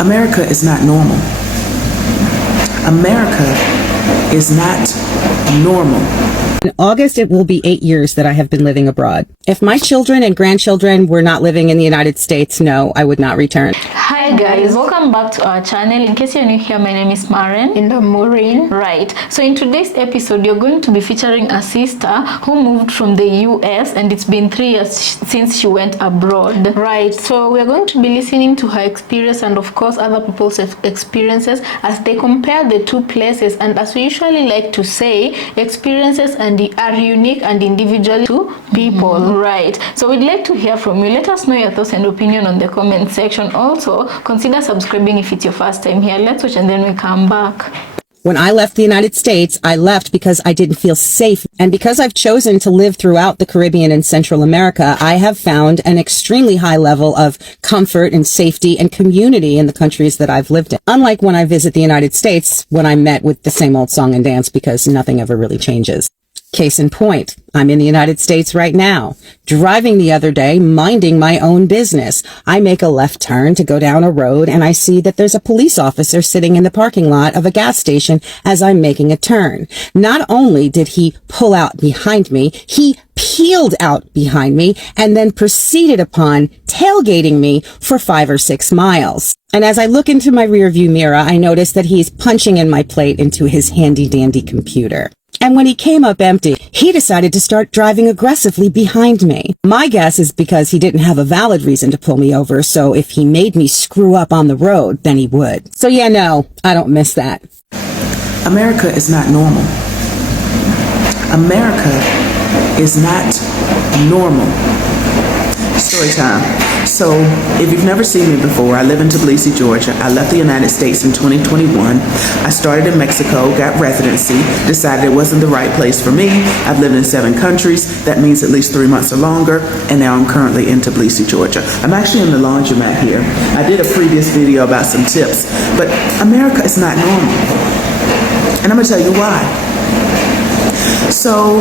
America is not normal. America is not normal. In August, it will be 8 years that I have been living abroad. If my children and grandchildren were not living in the United States, no, I would not return. Hi guys, welcome back to our channel. In case you're new here, my name is Maren. And I'm Maureen. Right, so in today's episode, you're going to be featuring a sister who moved from the US and it's been 3 years since she went abroad. Right, so we're going to be listening to her experience and of course other people's experiences as they compare the two places, and as we usually like to say, experiences are unique and individual to people. Right, so we'd like to hear from you. Let us know your thoughts and opinion on the comment section. Also, consider subscribing if it's your first time here. Let's watch and then we come back. When I left the United States, I left because I didn't feel safe. And because I've chosen to live throughout the Caribbean and Central America, I have found an extremely high level of comfort and safety and community in the countries that I've lived in. Unlike when I visit the United States, when I'm met with the same old song and dance because nothing ever really changes. Case in point, I'm in the United States right now, driving the other day, minding my own business. I make a left turn to go down a road and I see that there's a police officer sitting in the parking lot of a gas station as I'm making a turn. Not only did he pull out behind me, he peeled out behind me and then proceeded upon tailgating me for 5 or 6 miles. And as I look into my rearview mirror, I notice that he's punching in my plate into his handy dandy computer. And when he came up empty, he decided to start driving aggressively behind me. My guess is because he didn't have a valid reason to pull me over, so if he made me screw up on the road, then he would. So yeah, no, I don't miss that. America is not normal. America is not normal. Story time. So, if you've never seen me before, I live in Tbilisi, Georgia. I left the United States in 2021. I started in Mexico, got residency, decided it wasn't the right place for me. I've lived in 7 countries. That means at least 3 months or longer. And now I'm currently in Tbilisi, Georgia. I'm actually in the laundromat here. I did a previous video about some tips, but America is not normal. And I'm going to tell you why. So,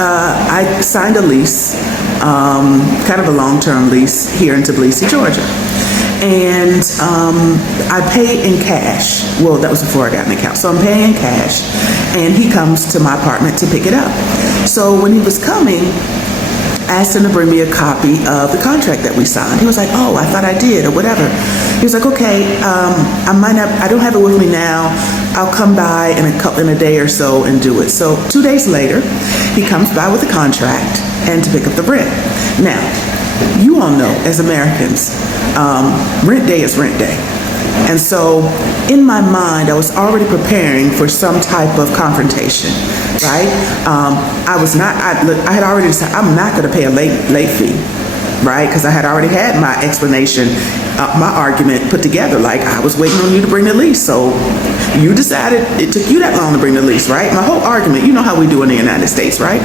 I signed a lease, kind of a long-term lease here in Tbilisi, Georgia. And I pay in cash. Well, that was before I got an account. So I'm paying in cash, and he comes to my apartment to pick it up. So when he was coming, I asked him to bring me a copy of the contract that we signed. He was like, oh, I thought I did, or whatever. He was like, okay, I don't have it with me now. I'll come by in a day or so and do it. So 2 days later, he comes by with the contract and to pick up the rent. Now, you all know as Americans, rent day is rent day. And so in my mind, I was already preparing for some type of confrontation, right? I had already decided I'm not going to pay a late fee, right? Because I had already had my explanation, my argument put together, like I was waiting on you to bring the lease. So you decided it took you that long to bring the lease, right? My whole argument, you know how we do in the United States, right?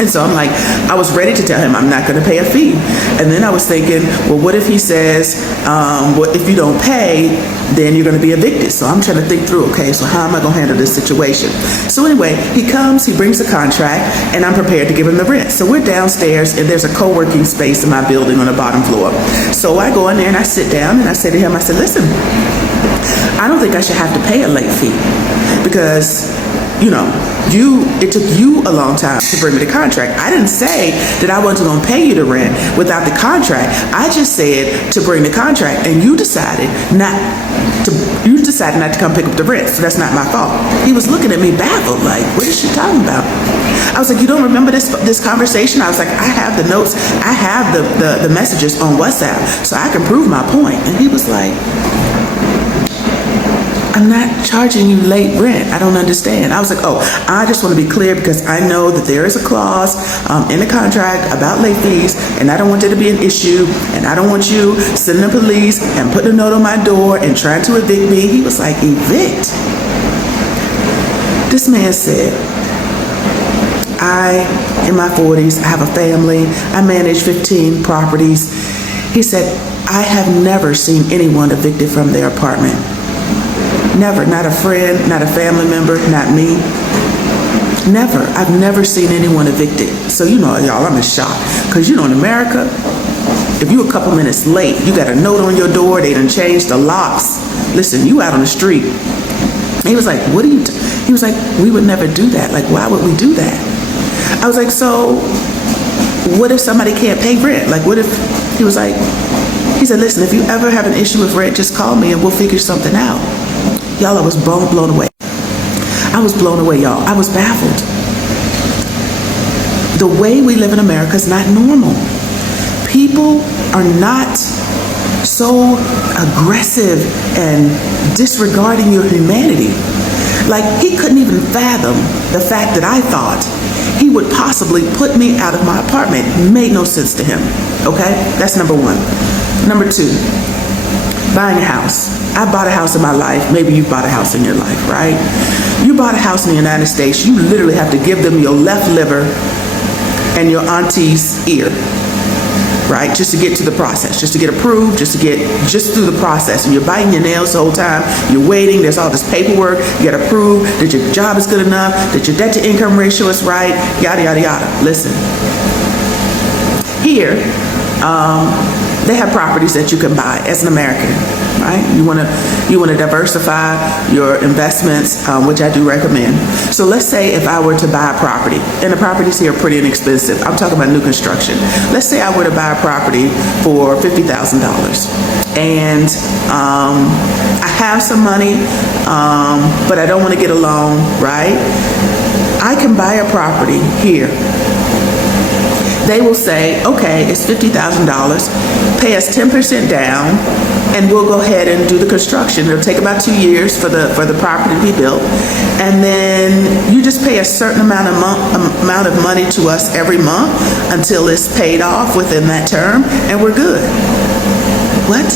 And so I'm like, I was ready to tell him I'm not going to pay a fee. And then I was thinking, well, what if he says, well, if you don't pay, then you're going to be evicted. So I'm trying to think through, okay, so how am I going to handle this situation? So anyway, he comes, he brings the contract, and I'm prepared to give him the rent. So we're downstairs, and there's a co-working space in my building on the bottom floor. So I go in there and I sit down and I say to him, I said, listen, I don't think I should have to pay a late fee because, you know, it took you a long time to bring me the contract. I didn't say that I wasn't going to pay you the rent without the contract. I just said to bring the contract, and you decided not to come pick up the rent. So that's not my fault. He was looking at me baffled, like, what is she talking about? I was like, you don't remember this conversation? I was like, I have the notes, I have the messages on WhatsApp, so I can prove my point. And he was like, I'm not charging you late rent. I don't understand. I was like, oh, I just want to be clear because I know that there is a clause in the contract about late fees, and I don't want there to be an issue, and I don't want you sending the police and putting a note on my door and trying to evict me. He was like, evict? This man said, in my 40s, I have a family. I manage 15 properties. He said, I have never seen anyone evicted from their apartment. Never, not a friend, not a family member, not me. Never. I've never seen anyone evicted. So, you know, y'all, I'm in shock. Because, you know, in America, If you a couple minutes late, you got a note on your door, they done changed the locks. Listen, you out on the street. He was like, what are you, he was like, we would never do that. Like, why would we do that? I was like, so what if somebody can't pay rent? Like, what if, he was like, he said, listen, if you ever have an issue with rent, just call me and we'll figure something out. Y'all, I was blown away. I was blown away, y'all. I was baffled. The way we live in America is not normal. People are not so aggressive and disregarding your humanity. Like, he couldn't even fathom the fact that I thought he would possibly put me out of my apartment. It made no sense to him, okay? That's number one. Number two, buying a house. I bought a house in my life. Maybe you bought a house in your life, right? You bought a house in the United States, you literally have to give them your left liver and your auntie's ear, right? Just to get to the process, just to get approved, just through the process. And you're biting your nails the whole time. You're waiting. There's all this paperwork. You get approved, that your job is good enough, that your debt to income ratio is right, yada, yada, yada. Listen, here, they have properties that you can buy as an American, right? You want to diversify your investments, which I do recommend. So let's say if I were to buy a property, and the properties here are pretty inexpensive. I'm talking about new construction. Let's say I were to buy a property for $50,000, and I have some money, but I don't want to get a loan, right? I can buy a property here. They will say, okay, it's $50,000, pay us 10% down, and we'll go ahead and do the construction. It'll take about 2 years for the property to be built, and then you just pay a certain amount of money to us every month until it's paid off within that term, and we're good. What?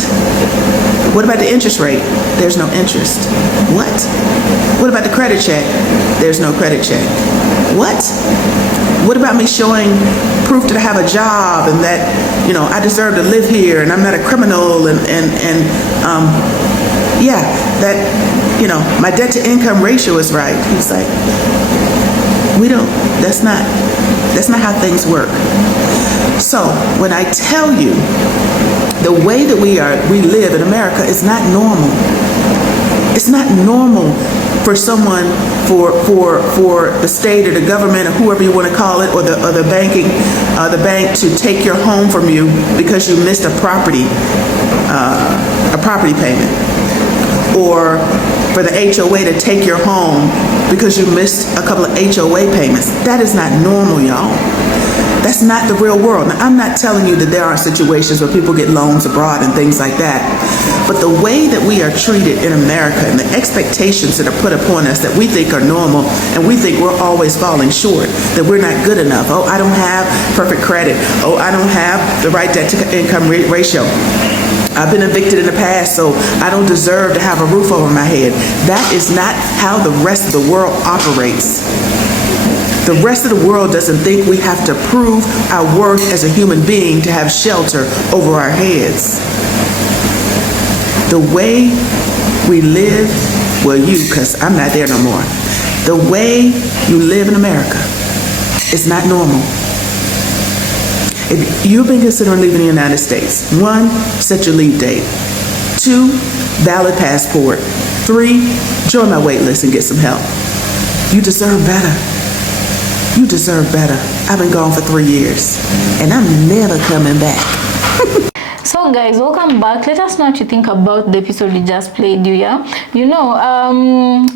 What about the interest rate? There's no interest. What? What about the credit check? There's no credit check. What? What about me showing proof that I have a job and that, you know, I deserve to live here and I'm not a criminal and yeah, that, you know, my debt to income ratio is right. He's like, that's not how things work. So when I tell you the way that we live in America is not normal. It's not normal for someone, for the state or the government or whoever you want to call it, or the bank to take your home from you because you missed a property payment, or for the HOA to take your home because you missed a couple of HOA payments. That is not normal, y'all. That's not the real world. Now, I'm not telling you that there aren't situations where people get loans abroad and things like that. But the way that we are treated in America and the expectations that are put upon us that we think are normal and we think we're always falling short, that we're not good enough. Oh, I don't have perfect credit. Oh, I don't have the right debt to income ratio. I've been evicted in the past, so I don't deserve to have a roof over my head. That is not how the rest of the world operates. The rest of the world doesn't think we have to prove our worth as a human being to have shelter over our heads. The way we live, well, because I'm not there no more. The way you live in America is not normal. If you've been considering leaving the United States, 1, set your leave date. 2, valid passport. 3, join my wait list and get some help. You deserve better. You deserve better. I've been gone for 3 years, and I'm never coming back. So guys, welcome back. Let us know what you think about the episode we just played you, yeah? You know,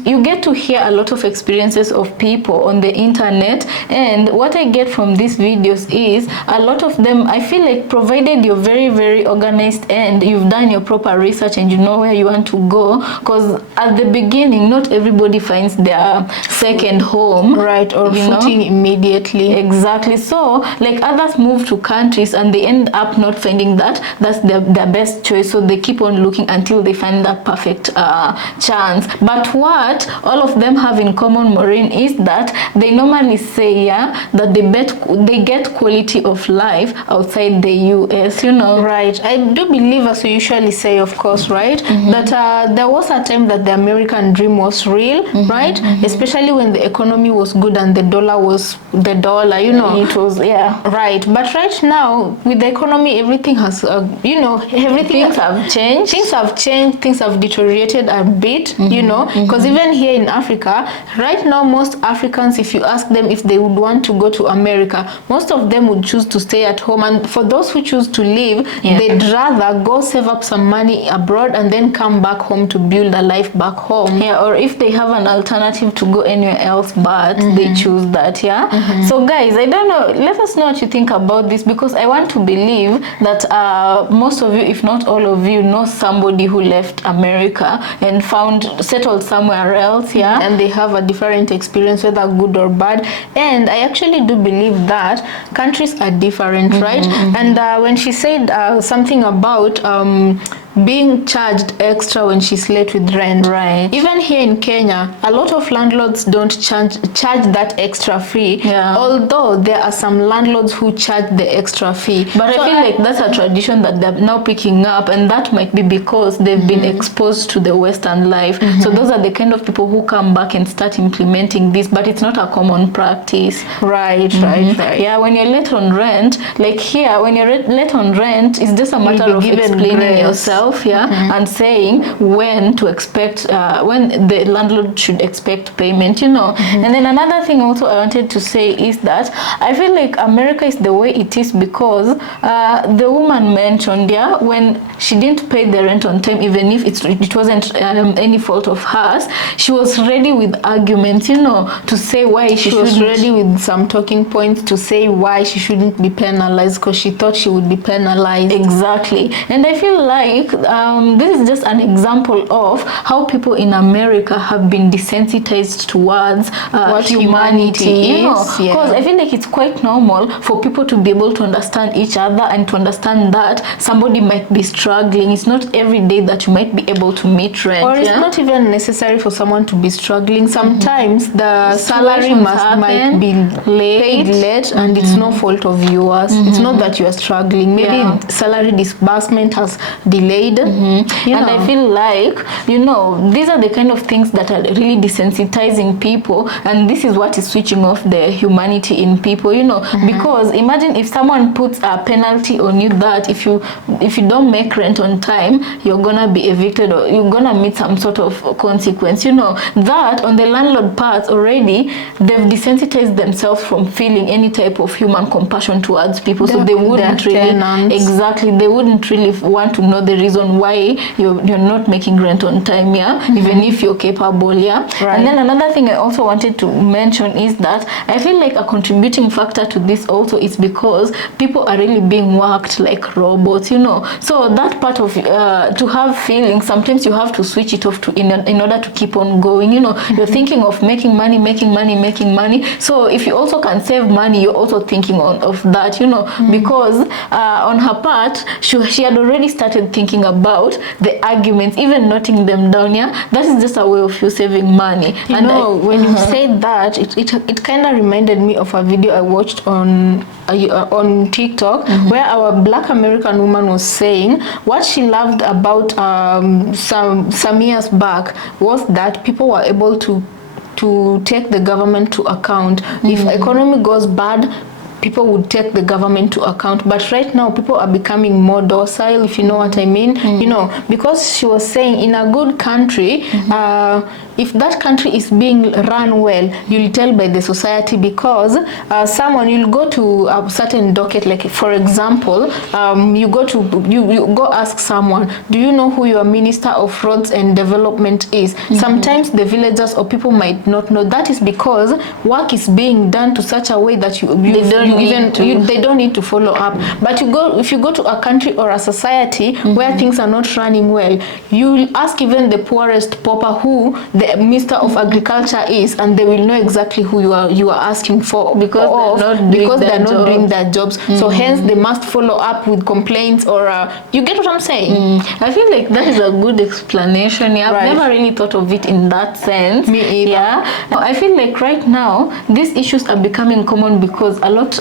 you get to hear a lot of experiences of people on the internet, and what I get from these videos is a lot of them, I feel like, provided you're very, very organized and you've done your proper research and you know where you want to go, because at the beginning, not everybody finds their second home. Right, or footing immediately. Exactly. So, like, others move to countries and they end up not finding that that's their best choice, so they keep on looking until they find that perfect chance. But what all of them have in common, Maureen, is that they normally say that they get quality of life outside the US, you know. Right. I do believe, as we usually say, of course, right, that there was a time that the American dream was real, right? Especially when the economy was good and the dollar was the dollar, you know. It was, right. But right now, with the economy, everything has, you know, things have changed. Things have changed. Things have deteriorated a bit, you know, because even here in Africa, right now, most Africans, if you ask them if they would want to go to America, most of them would choose to stay at home. And for those who choose to leave, they'd rather go save up some money abroad and then come back home to build a life back home. Yeah, or if they have an alternative to go anywhere else, but they choose that. So guys, I don't know, let us know what you think about this, because I want to believe that most of you, if not all of you, know somebody who left America and settled somewhere else, and they have a different experience, whether good or bad. And I actually do believe that countries are different, right? And when she said something about being charged extra when she's late with rent, right? Even here in Kenya, a lot of landlords don't charge that extra fee, although there are some landlords who charge the extra fee. But so I feel like that's a tradition that they're now picking up, and that might be because they've been exposed to the Western life. So those are the kind of people who come back and start implementing this, but it's not a common practice. Right. Yeah, when you're late on rent, like here, when you're late on rent, it's just a matter of explaining yourself, and saying when to expect, when the landlord should expect payment, you know. And then another thing also I wanted to say is that I feel like America is the way it is because the woman mentioned, when she didn't pay the rent on time, even if it wasn't any fault of hers, she was ready with arguments, you know, to say why she was ready with some talking points to say why she shouldn't be penalized, because she thought she would be penalized. Exactly. And I feel like this is just an example of how people in America have been desensitized towards what humanity is, you know, because I feel like it's quite normal for people to be able to understand each other and to understand that somebody might be struggling. It's not every day that you might be able to meet rent, or it's not even necessary for someone to be struggling. Sometimes the salary might be paid late, and it's no fault of yours. It's not that you are struggling. Maybe salary disbursement has delayed. And I feel like, you know, these are the kind of things that are really desensitizing people, and this is what is switching off the humanity in people, you know. Because imagine if someone puts a penalty on you that if you don't make rent on time, you're gonna be evicted or you're gonna meet some sort of consequence, you know. That on the landlord part already, they've desensitized themselves from feeling any type of human compassion towards people, so they wouldn't really they wouldn't really want to know the reason why you're not making rent on time, even if you're capable, And then another thing I also wanted to mention is that I feel like a contributing factor to this also is because people are really being worked like robots, you know. So that part of to have feelings, sometimes you have to switch it off in order to keep on going, you know. You're thinking of making money. So if you also can save money, you're also thinking of that, you know, because on her part, she had already started thinking about the arguments, even noting them down. That is just a way of you saving money. You know, when you said that, it kind of reminded me of a video I watched on TikTok, where our Black American woman was saying what she loved about some years back was that people were able to take the government to account. If economy goes bad, people would take the government to account. But right now, people are becoming more docile, if you know what I mean. You know, because she was saying in a good country, if that country is being run well, you'll tell by the society, because you'll go to a certain docket, like for example, you go ask someone, do you know who your minister of roads and development is? Sometimes the villagers or people might not know. That is because work is being done to such a way that they don't need to follow up. But if you go to a country or a society where things are not running well, you'll ask even the poorest pauper who the the Mr. of Agriculture is, and they will know exactly who you are asking for Because they're not doing their jobs. So hence they must follow up with complaints, or you get what I'm saying? I feel like that is a good explanation. Yeah, I've never really thought of it in that sense. Me either. Yeah, I feel like right now these issues are becoming common because a lot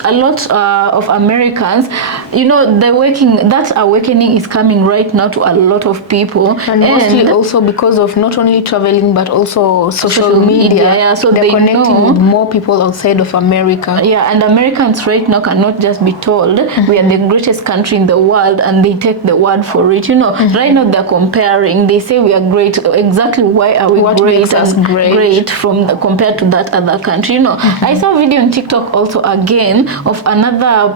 of Americans, you know, that awakening is coming right now to a lot of people, and mostly also because of not only traveling but also social media. Yeah, so they're connecting with more people outside of America. Yeah, and Americans right now cannot just be told we are the greatest country in the world and they take the word for it. You know, right now they're comparing. They say we are great. Exactly why are we great and great from compared to that other country? You know, I saw a video on TikTok also again of another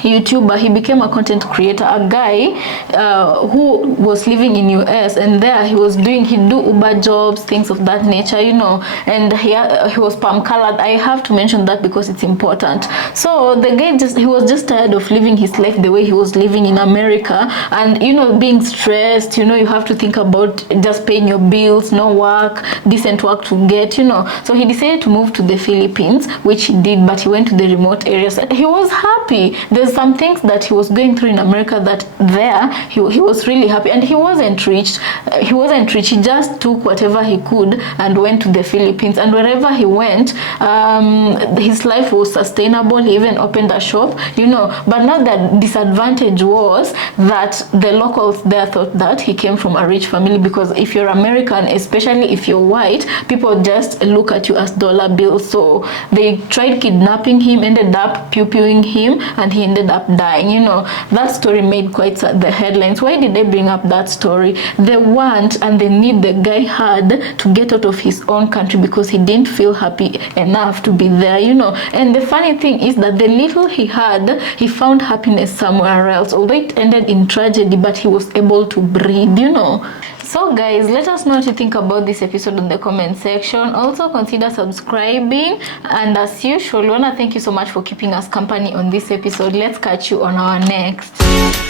YouTuber. He became a content creator, a guy who was living in US, and there he do Uber jobs, things of that nature, you know, and he was palm colored. I have to mention that because it's important. So the guy he was just tired of living his life the way he was living in America, and you know, being stressed, you know, you have to think about just paying your bills, no work, decent work to get, you know. So he decided to move to the Philippines, which he did, but he went to the remote areas. He was happy. There's some things that he was going through in America that there he was really happy, and he wasn't rich. He just took whatever he could and went to the Philippines, and wherever he went, his life was sustainable. He even opened a shop, you know. But now the disadvantage was that the locals there thought that he came from a rich family, because if you're American, especially if you're white, people just look at you as dollar bills. So they tried kidnapping him, ended up pew-pewing him, and he ended up dying. You know, that story made quite the headlines. Why did they bring up that story? They want and they need the guy had to get out of his own country because he didn't feel happy enough to be there, you know. And the funny thing is that the little he had, he found happiness somewhere else, although it ended in tragedy, but he was able to breathe, you know. So guys, let us know what you think about this episode in the comment section. Also consider subscribing, and as usual, we want to thank you so much for keeping us company on this episode. Let's catch you on our next.